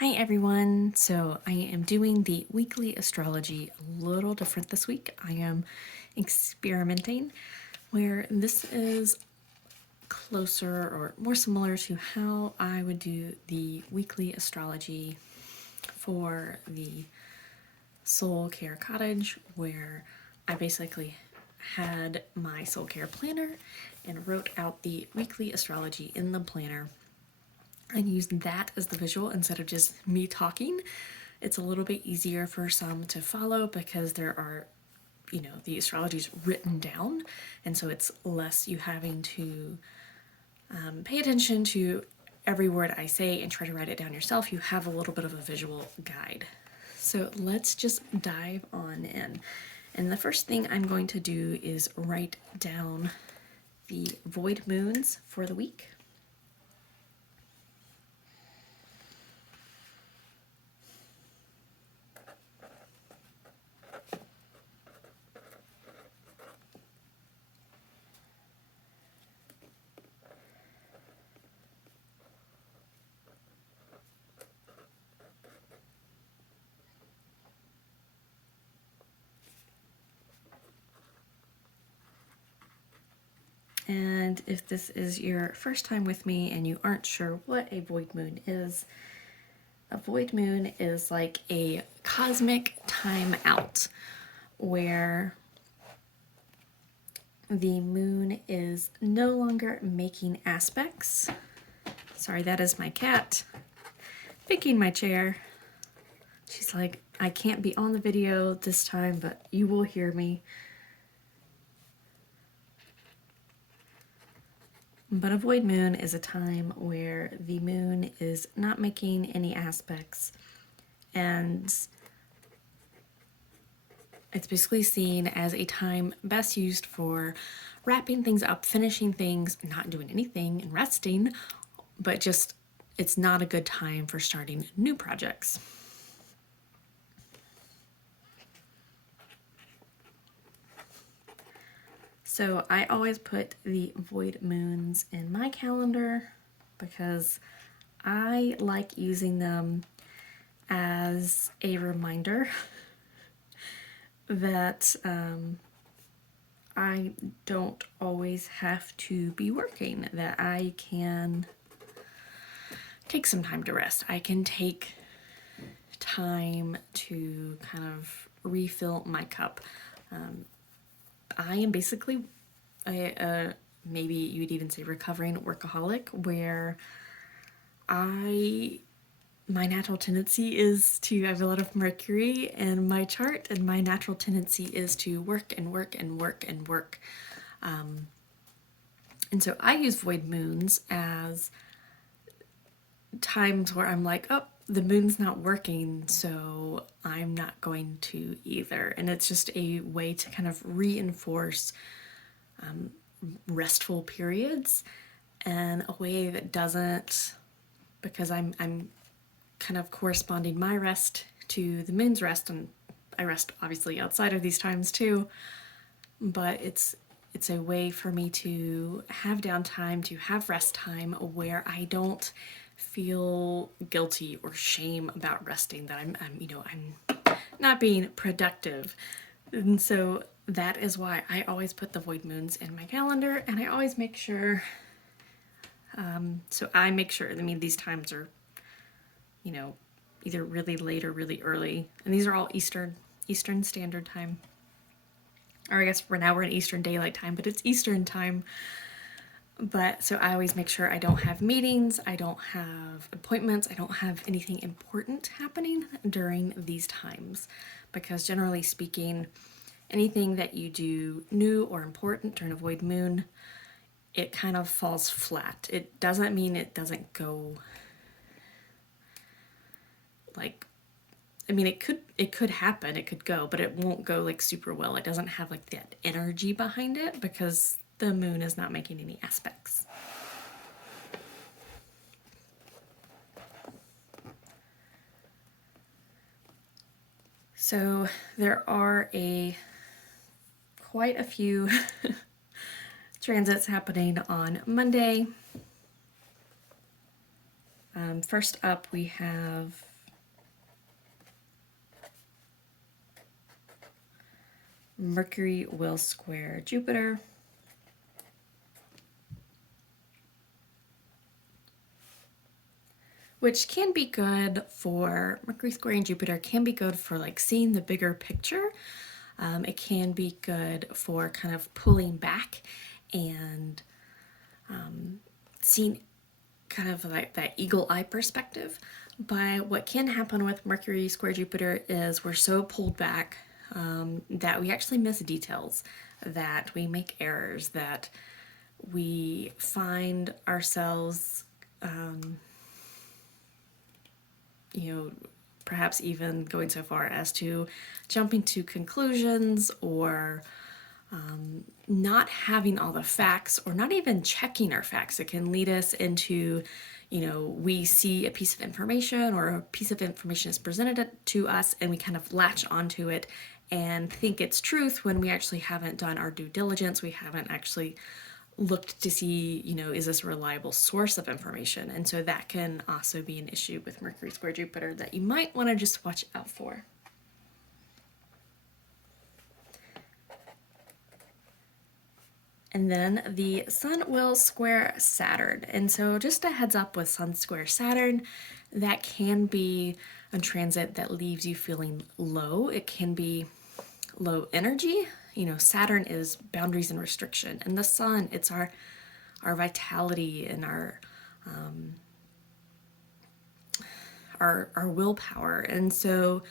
Hi everyone! So I am doing the weekly astrology a little different this week. I am experimenting where this is closer or more similar to how I would do the weekly astrology for the Soul Care Cottage, where I basically had my Soul Care planner and wrote out the weekly astrology in the planner and used that as the visual instead of just me talking. It's a little bit easier for some to follow because there are, the astrology is written down, and so it's less you having to pay attention to every word I say and try to write it down yourself. You have a little bit of a visual guide. So let's just dive on in. And the first thing I'm going to do is write down the void moons for the week. And if this is your first time with me and you aren't sure what a void moon is, a void moon is like a cosmic time out where the moon is no longer making aspects. Sorry, that is my cat picking my chair. She's like, I can't be on the video this time, but you will hear me. But a void moon is a time where the moon is not making any aspects, and it's basically seen as a time best used for wrapping things up, finishing things, not doing anything, and resting, but just it's not a good time for starting new projects. So I always put the void moons in my calendar because I like using them as a reminder that I don't always have to be working, that I can take some time to rest. I can take time to kind of refill my cup. I am basically maybe you'd even say recovering workaholic, where my natural tendency is to, I have a lot of Mercury in my chart, and my natural tendency is to work and work and work and work. And so I use void moons as times where I'm like, oh, the moon's not working, so I'm not going to either. And it's just a way to kind of reinforce restful periods in a way that doesn't, because I'm kind of corresponding my rest to the moon's rest, and I rest obviously outside of these times too, but it's a way for me to have downtime, to have rest time where I don't feel guilty or shame about resting, that I'm not being productive. And so that is why I always put the void moons in my calendar, and I always make sure, these times are, either really late or really early. And these are all Eastern Standard Time. Or I guess for now we're in Eastern Daylight Time, but it's Eastern Time. But so I always make sure I don't have meetings, I don't have appointments, I don't have anything important happening during these times. Because generally speaking, anything that you do new or important during a void moon, it kind of falls flat. It doesn't mean it doesn't go it could happen, it could go, but it won't go like super well. It doesn't have like that energy behind it because the moon is not making any aspects. So there are quite a few transits happening on Monday. First up, we have Mercury will square Jupiter. Which can be good for Mercury squaring Jupiter, can be good for like seeing the bigger picture. It can be good for kind of pulling back and seeing kind of like that eagle eye perspective. But what can happen with Mercury square Jupiter is we're so pulled back that we actually miss details, that we make errors, that we find ourselves perhaps even going so far as to jumping to conclusions or not having all the facts or not even checking our facts. It can lead us into, we see a piece of information or a piece of information is presented to us and we kind of latch onto it and think it's truth when we actually haven't done our due diligence. We haven't actually looked to see, is this a reliable source of information? And so that can also be an issue with Mercury square Jupiter that you might want to just watch out for. And then the Sun will square Saturn. And so just a heads up with Sun square Saturn, that can be a transit that leaves you feeling low. It can be low energy. Saturn is boundaries and restriction, and the Sun, it's our vitality and our willpower. And so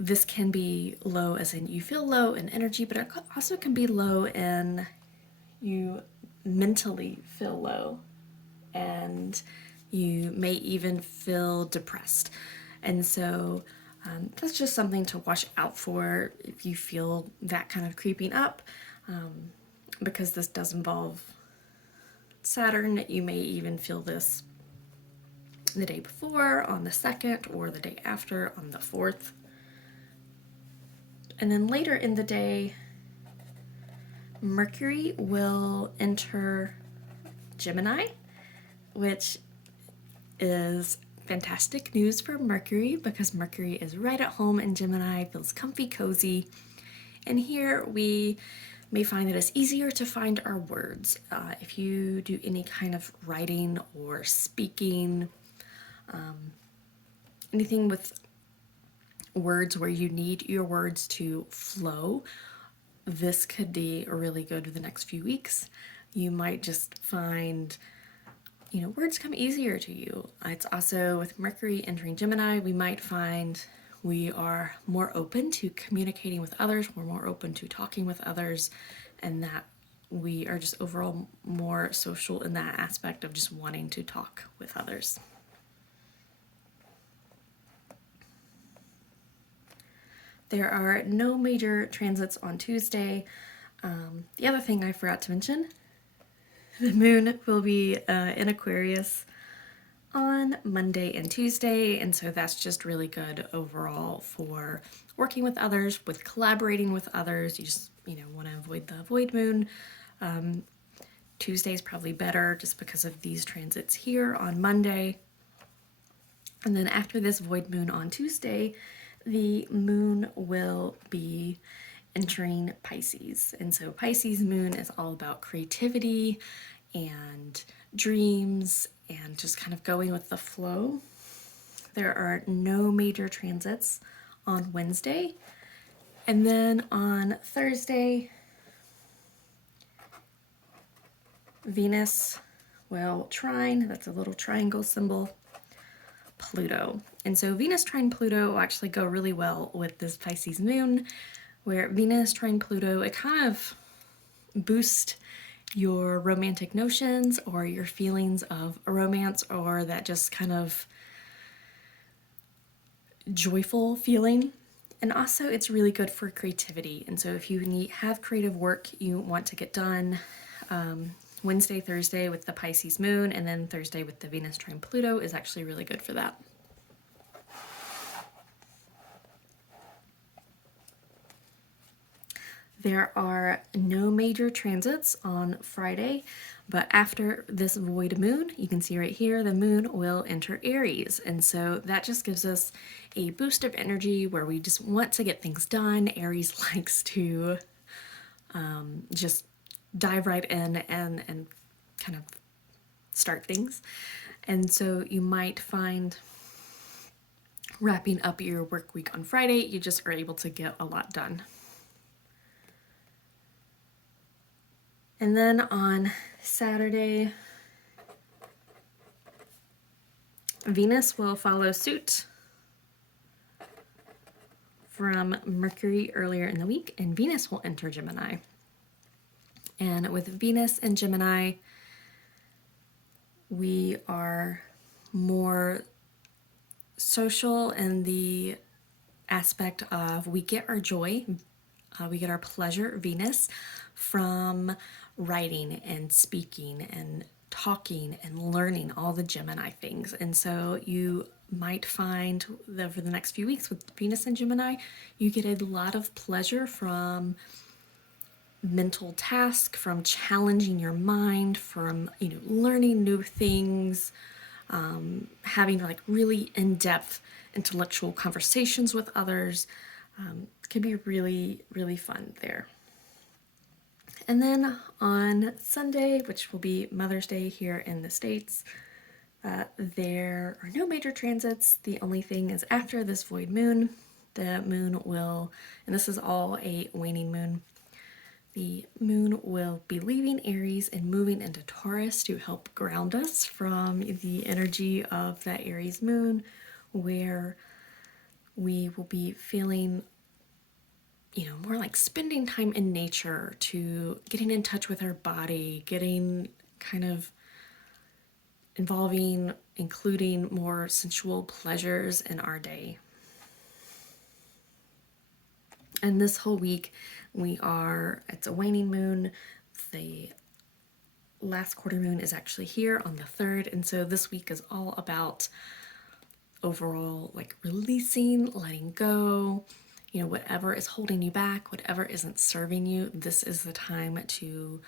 this can be low as in you feel low in energy, but it also can be low in you mentally feel low and you may even feel depressed. And so that's just something to watch out for if you feel that kind of creeping up, because this does involve Saturn. You may even feel this the day before on the 2nd or the day after on the 4th. And then later in the day, Mercury will enter Gemini, which is fantastic news for Mercury because Mercury is right at home in Gemini, feels comfy, cozy. And here we may find that it's easier to find our words. If you do any kind of writing or speaking, anything with words where you need your words to flow, this could be really good for the next few weeks. You might just find words come easier to you. It's also with Mercury entering Gemini, we might find we are more open to communicating with others, we're more open to talking with others, and that we are just overall more social in that aspect of just wanting to talk with others. There are no major transits on Tuesday. The other thing I forgot to mention, the moon will be in Aquarius on Monday and Tuesday, and so that's just really good overall for working with others, with collaborating with others. You just, want to avoid the void moon. Tuesday is probably better just because of these transits here on Monday. And then after this void moon on Tuesday, the moon will be entering Pisces. And so Pisces moon is all about creativity and dreams and just kind of going with the flow. There are no major transits on Wednesday. And then on Thursday, Venus will trine, that's a little triangle symbol, Pluto. And so Venus trine Pluto will actually go really well with this Pisces moon, where Venus trine Pluto, it kind of boosts your romantic notions or your feelings of a romance, or that just kind of joyful feeling. And also it's really good for creativity. And so if you have creative work you want to get done, Wednesday, Thursday with the Pisces moon, and then Thursday with the Venus trine Pluto is actually really good for that. There are no major transits on Friday, But after this void moon, you can see right here, the moon will enter Aries. And so that just gives us a boost of energy where we just want to get things done. Aries likes to just dive right in and kind of start things. And so you might find wrapping up your work week on Friday, you just are able to get a lot done. And then on Saturday, Venus will follow suit from Mercury earlier in the week, and Venus will enter Gemini. And with Venus and Gemini, we are more social in the aspect of we get our joy, we get our pleasure, Venus, from writing and speaking and talking and learning all the Gemini things. And so you might find that for the next few weeks with Venus and Gemini, you get a lot of pleasure from mental task, from challenging your mind, from learning new things, having like really in-depth intellectual conversations with others. Can be really, really fun there. And then on Sunday, which will be Mother's Day here in the States, there are no major transits. The only thing is after this void moon, the moon will, and this is all a waning moon, the moon will be leaving Aries and moving into Taurus to help ground us from the energy of that Aries moon, where we will be feeling more like spending time in nature, to getting in touch with our body, getting kind of including more sensual pleasures in our day. And this whole week, it's a waning moon. The last quarter moon is actually here on the 3rd. And so this week is all about overall like releasing, letting go, whatever is holding you back, whatever isn't serving you. This is the time to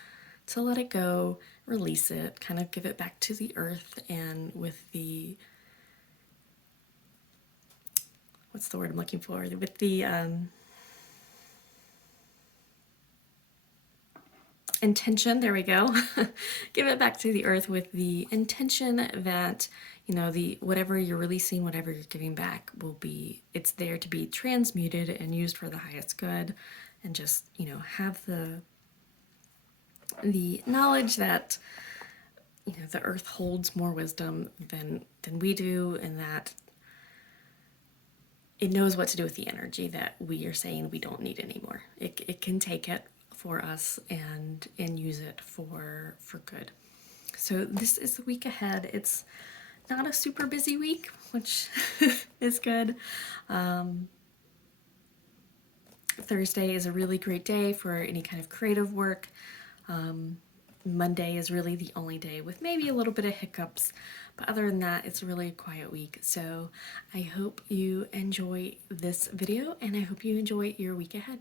let it go, release it, kind of give it back to the earth. And with the, what's the word I'm looking for? With the intention, there we go. Give it back to the earth with the intention that the whatever you're releasing, whatever you're giving back it's there to be transmuted and used for the highest good. And just have the knowledge that the earth holds more wisdom than we do, and that it knows what to do with the energy that we are saying we don't need anymore. It can take it for us and use it for good. So this is the week ahead. It's not a super busy week, which is good. Thursday is a really great day for any kind of creative work. Monday is really the only day with maybe a little bit of hiccups, but other than that, it's really a quiet week. So I hope you enjoy this video, and I hope you enjoy your week ahead.